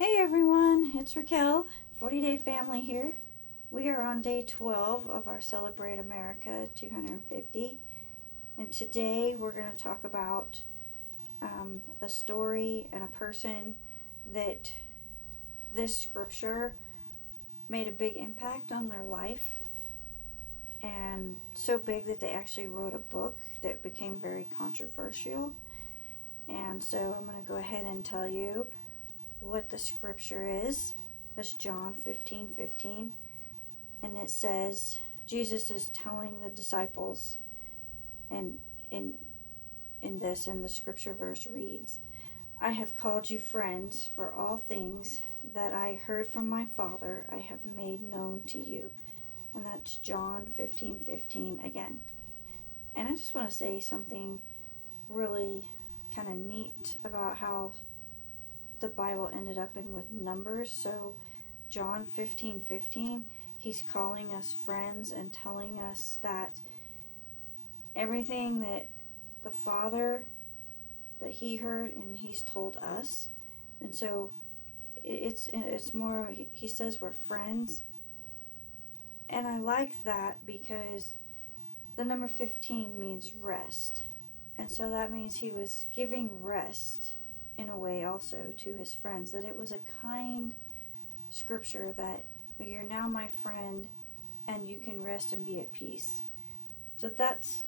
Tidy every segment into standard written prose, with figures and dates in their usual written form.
Hey everyone, it's Raquel, 40 Day Family here. We are on day 12 of our Celebrate America 250, and today we're going to talk about a story and a person that this scripture made a big impact on their life, and so big that they actually wrote a book that became very controversial. And so I'm going to go ahead and tell you what the scripture is. That's John 15:15, and it says Jesus is telling the disciples, and in the scripture verse reads, "I have called you friends, for all things that I heard from my Father I have made known to you." And that's John 15:15 again. And I just want to say something really kind of neat about how the Bible ended up in with numbers. So John 15:15, he's calling us friends and telling us that everything that the Father that he heard and he's told us. And so it's more, he says we're friends. And I like that because the number 15 means rest. And so that means he was giving rest in a way also to his friends, that it was a kind scripture that you're now my friend and you can rest and be at peace. So that's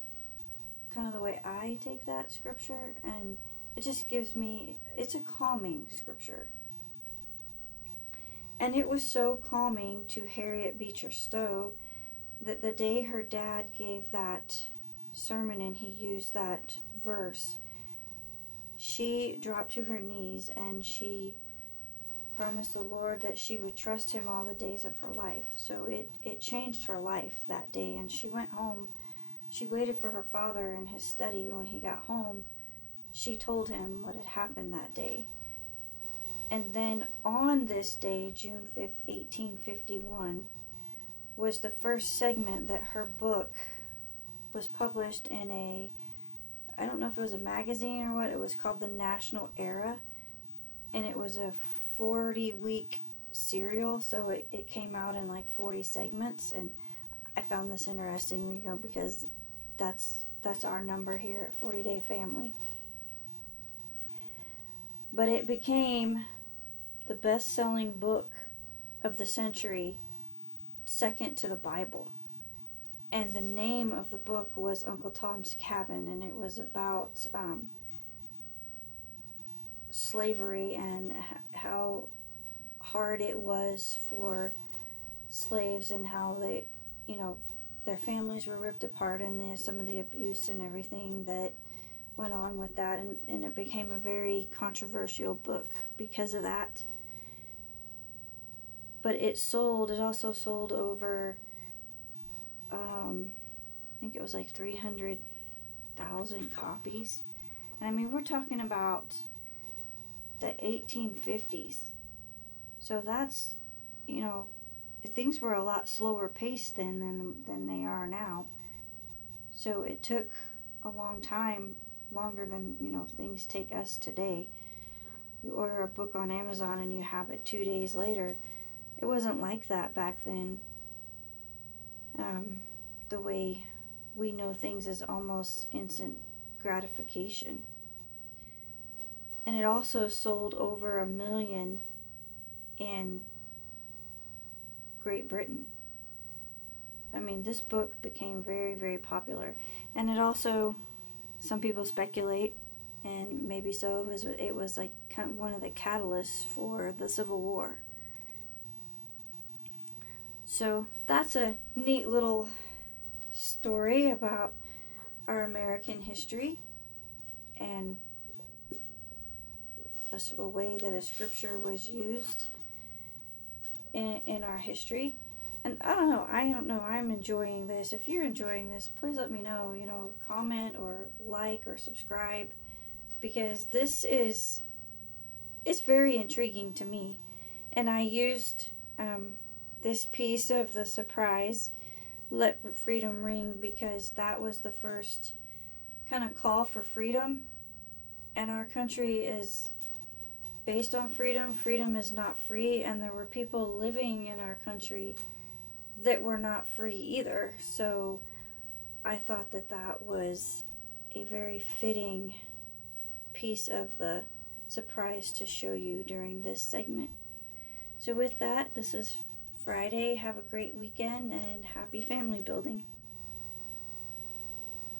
kind of the way I take that scripture, and it just gives me, it's a calming scripture. And it was so calming to Harriet Beecher Stowe that the day her dad gave that sermon and he used that verse, she dropped to her knees and she promised the Lord that she would trust him all the days of her life. So it changed her life that day, and she went home. She waited for her father in his study. When he got home, she told him what had happened that day. And then on this day, June 5th, 1851, was the first segment that her book was published in I don't know if it was a magazine or what. It was called the National Era, and it was a 40-week serial, so it came out in like 40 segments. And I found this interesting, because that's our number here at 40 Day Family. But it became the best-selling book of the century, second to the Bible. And the name of the book was Uncle Tom's Cabin, and it was about slavery and how hard it was for slaves, and how they, their families were ripped apart, and some of the abuse and everything that went on with that. And it became a very controversial book because of that. But it also sold over, I think it was like 300,000 copies. And I mean, we're talking about the 1850s. So that's, things were a lot slower paced then than they are now. So it took a long time, longer than, things take us today. You order a book on Amazon and you have it 2 days later. It wasn't like that back then. The way we know things is almost instant gratification. And it also sold over 1 million in Great Britain. I mean, this book became very, very popular. And it also, some people speculate, and maybe so, it was like kind of one of the catalysts for the Civil War. So that's a neat little story about our American history, and a way that a scripture was used in our history. And I don't know, I'm enjoying this. If you're enjoying this, please let me know, comment or like or subscribe, because it's very intriguing to me. And I used this piece of the surprise, Let Freedom Ring, because that was the first kind of call for freedom. And our country is based on freedom. Freedom is not free, and there were people living in our country that were not free either. So I thought that that was a very fitting piece of the surprise to show you during this segment. So with that, this is Friday. Have a great weekend and happy family building.